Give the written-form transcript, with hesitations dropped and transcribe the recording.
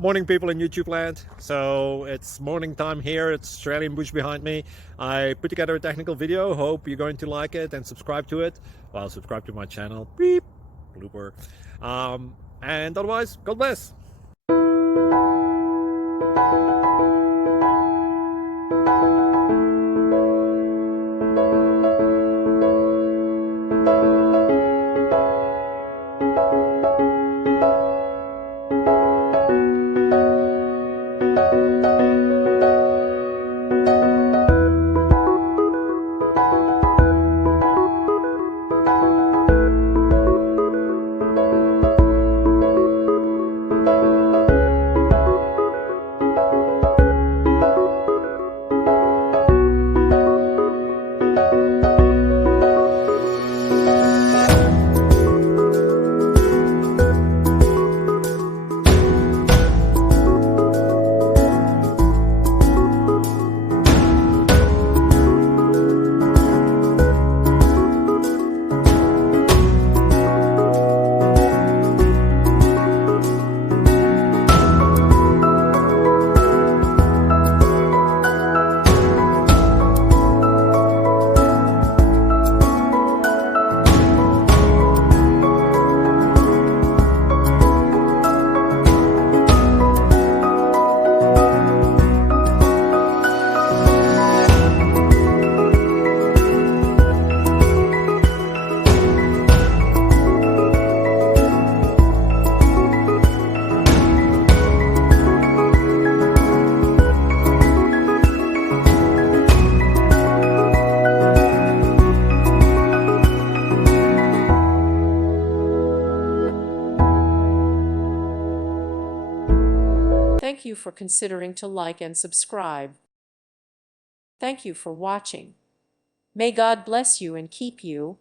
Morning, people in YouTube land. So it's morning time here. It's Australian bush behind me. I put together a technical video. Hope you're going to like it and subscribe to it. Well, subscribe to my channel. Beep. Blooper. And otherwise, God bless. Thank you for considering to like and subscribe. Thank you for watching. May God bless you and keep you.